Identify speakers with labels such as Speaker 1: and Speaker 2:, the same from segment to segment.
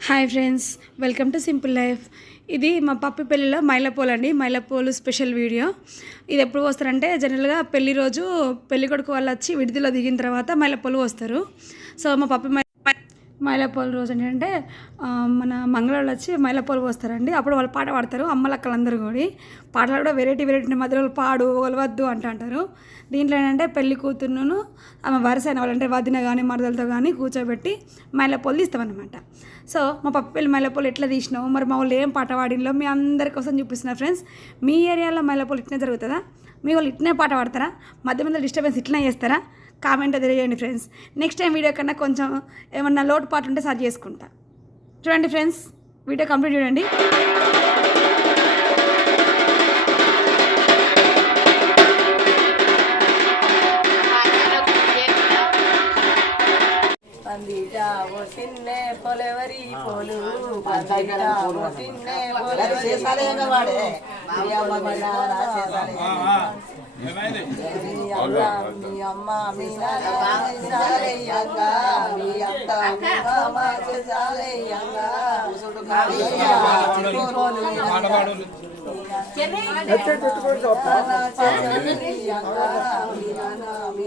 Speaker 1: Hi friends welcome to simple life ఇది మా పప్పి పెళ్ళిలో మైలపోలు అండి మైలపోలు స్పెషల్ వీడియో ఇది ఎప్పుడు వస్తారంటే జనరల్గా పెళ్ళి రోజు పెళ్ళి కొడుకు వాళ్ళు వచ్చి విడిదిలో దిగిన తర్వాత మైలపోలు వస్తారు. సో మా పప్పి మైలపోలు రోజు ఏంటంటే మన మంగళవాళ్ళు వచ్చి మైలపోలు పోస్తారండి. అప్పుడు వాళ్ళు పాట పాడతారు అమ్మలక్కలందరూ కూడా. పాటలు కూడా వెరైటీ వెరైటీ మధ్యలో వాళ్ళు పాడు వద్దు అంట అంటారు. దీంట్లో ఏంటంటే పెళ్ళి కూతురును ఆమె వరుస అయిన వాళ్ళంటే వదిన కానీ మరదలతో కానీ కూర్చోబెట్టి మైలపోలు తీస్తామన్నమాట. సో మా పప్పు పెళ్ళి మైలపోలు ఎట్లా తీసినావు? మరి మా వాళ్ళు ఏం పాట పాడిలో మీ అందరి కోసం చూపిస్తున్నా ఫ్రెండ్స్. మీ ఏరియాలో మైలపోలు ఇట్నే జరుగుతుందా? మీ వాళ్ళు ఇట్నే పాట పాడతారా? మధ్య మధ్య డిస్టర్బెన్స్ ఇట్లా చేస్తారా? కామెంట్ తెలియజేయండి ఫ్రెండ్స్ నెక్స్ట్ టైం వీడియో కన్నా కొంచెం ఏమన్నా లోటు పాట ఉంటే సర్చ్ చేసుకుంటా. చూడండి ఫ్రెండ్స్ వీడియో కంప్లీట్ చూడండి.
Speaker 2: చేసాలేన వాడే మీ అమ్మ మీ నాన్న మీ అమ్మ మీ అమ్మ మీ నాన్న మీ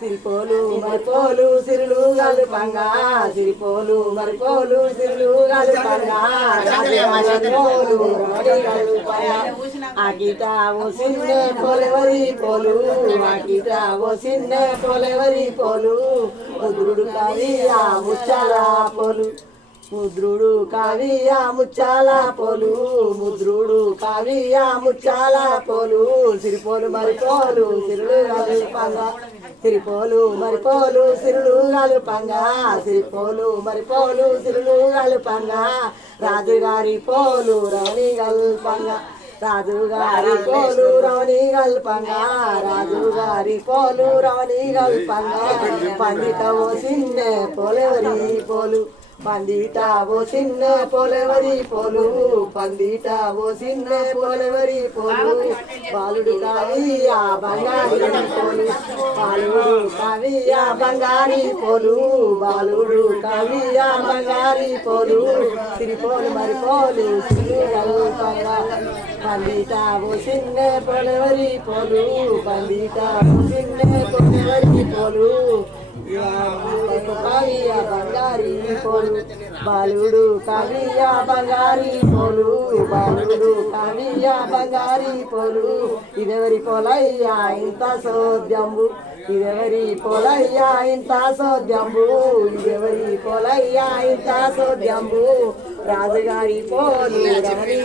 Speaker 2: సిరిపోలు మరిపోలు సిరులు గలుపంగా సిరిపోలు మరిపోలు సిరులు గలుపంగా రాజమోలు అగిట ఓ సిన్నే పోలెవరి పోలు. అగిట ఓ సిన్నే పోలెవరి పోలు. ముద్రుడు కవియా ముచ్చాల పోలు. ముద్రుడు కావియ ముచ్చాల పోలు. ముద్రుడు కావియ ముచ్చాల పోలు. సిరిపోలు మరిపోలు సిరులు గలుపంగా సిరిపోలు మరిపోలు సిరులు గలుపంగా సిరిపోలు మరిపోలు సిరులు గలుపంగా రాజుగారి పోలు రవణి గల్పంగా రాజుగారి పోలు రవణి గల్పంగా రాజుగారి పోలు రవణి గల్పంగా పండిత ఓ సిన్నె పోలెవరి పోలు. పందిట ఓ చిన్న పోలెవరి పోలు. పందిట ఓ చిన్న పోలెవరి పోలు. బాలుడు కావియా బంగారి పోలు బాలుడు కావియా బంగారి పోలు బాలుడు కావియా బంగారి పోలు సిరిపోలు మరి పోలు పండితా పందిట ఓ చిన్న పోలెవరి పోలు. పండితా ఓ చిన్న పోలెవరి పోలు. కావియ బంగారి పోలు బాలుడు కావియ బంగారి పోలు బాలుడు కావియ బంగారి పోలు ఇదెవరి పోలయ్యా ఇంత సోద్యంబు ఇదెవరి పోలయ్యా ఇంత సోద్యంబు ఇదెవరి పోలయ్యా ఇంత సోద్యంబు రాజుగారి పోలు రమణి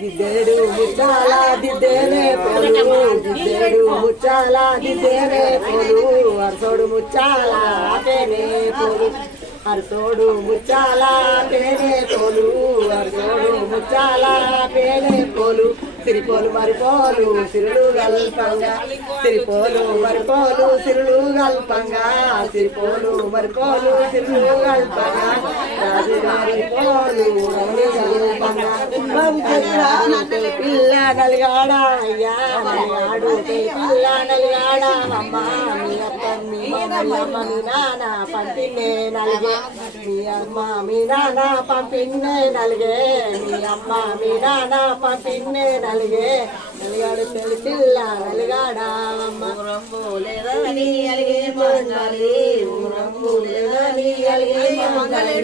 Speaker 2: దిద్దేడు ముచ్చాల దిద్దేనే పోలు దిద్దేడు ముచ్చాల దిద్దేనే పోలు అరసోడు ముచ్చాల ఆపేనే పోలు అరసోడు ముచ్చాల పేనే పోలు అరసోడు ముచ్చాల పేనే పోలు సిరిపోలు మరిపోలు సిరులు గల్పంగా సిరిపోలు మరిపోలు సిరులు గల్పంగా సిరిపోలు మరిపోలు సిరులు గల్పంగా రాజు మరిపోలు పిల్ల నలిగాడా అయ్యా నలిగాడు పిల్ల నలిగాడా అమ్మ మీ అత్త మీ అమ్మ మీ నాన్న పంపిన్నే నలిగే మీ అమ్మ మీ నాన్న పంపిన్నే నలిగే మీ అమ్మ మీ నాన్న పంపిన్నే నలిగే నలిగాడు పిల్ల నలిగాడా అమ్మ అలిగే మంగళి ఊరంబు లేదా నీ అలిగే మంగళి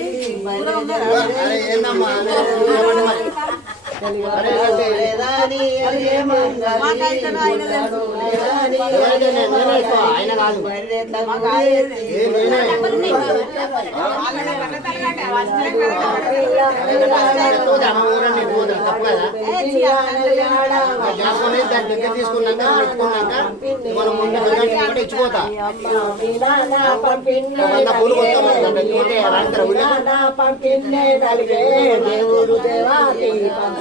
Speaker 2: ఆయన కదా చేసుకుని దాని దగ్గర తీసుకున్నాక పెట్టుకున్నాక మనం ముందు కూడా ఇచ్చిపోతా వంద పూలు కొత్త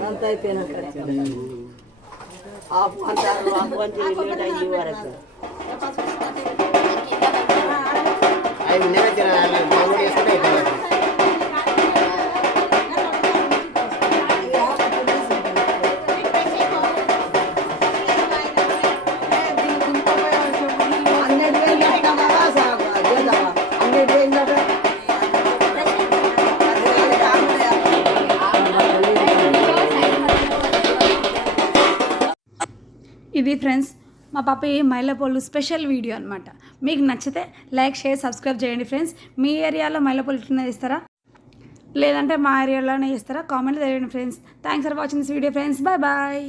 Speaker 3: అంత అయిపోయినాక ఆపు అంటారు ఆపు అంటే లేట్ అయ్యే వరకు
Speaker 2: అవి నిలబెట్టిన మామూలు వేసుకుంటే అయిపోయింది
Speaker 1: ఇది ఫ్రెండ్స్ మా పాప మైలపోలు స్పెషల్ వీడియో అనమాట మీకు నచ్చితే లైక్ షేర్ సబ్స్క్రైబ్ చేయండి ఫ్రెండ్స్. మీ ఏరియాలో మైలపోలు ఇట్లనే ఇస్తారా లేదంటే మా ఏరియాలోనే ఇస్తారా comment తెలియండి friends. Thanks for watching this video friends bye bye